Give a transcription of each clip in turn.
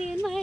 In my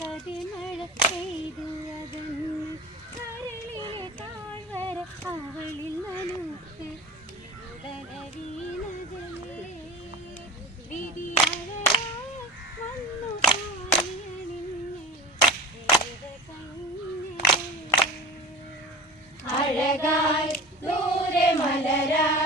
പതിമഴ പെയ്തു അതന്ന് കരളിലെ താഴ്വര അവളിൽ നനൂത്ത് ദൂരെ മലരാ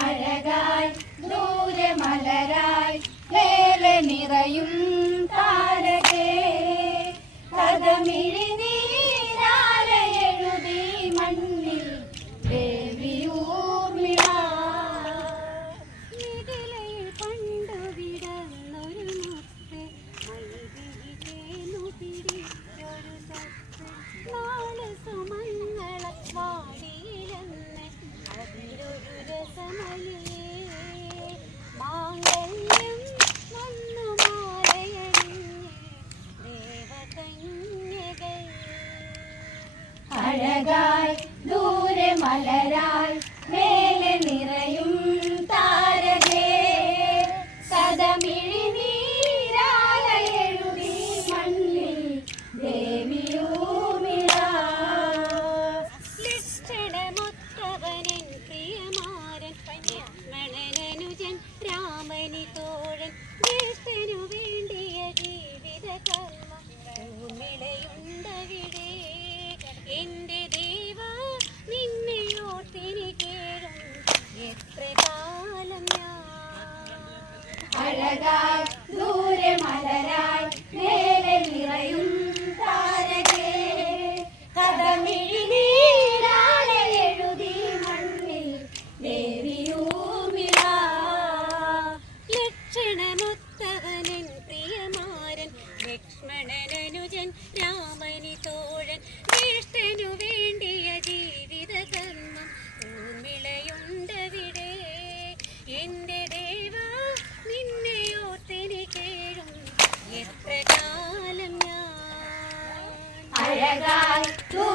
അഴകായി ദൂരെ മലരായി വേല നിറയും അഴകായി ദൂരെ മലരായി എന്റെ ദൈവ നിന്നെ ഓർത്തിരിക്കേഴും എത്ര കാലം ഞാൻ. അഴകായി ദൂരെ മലരായി മേലെ നിറയും താരകേ. കഥമിഴി നീരാലെ എഴുതി മണ്ണിൽ ദേവിയൂമിള ലക്ഷണമൊത്തവനൻ പ്രിയമാരൻ ലക്ഷ്മണനുജൻ I guy to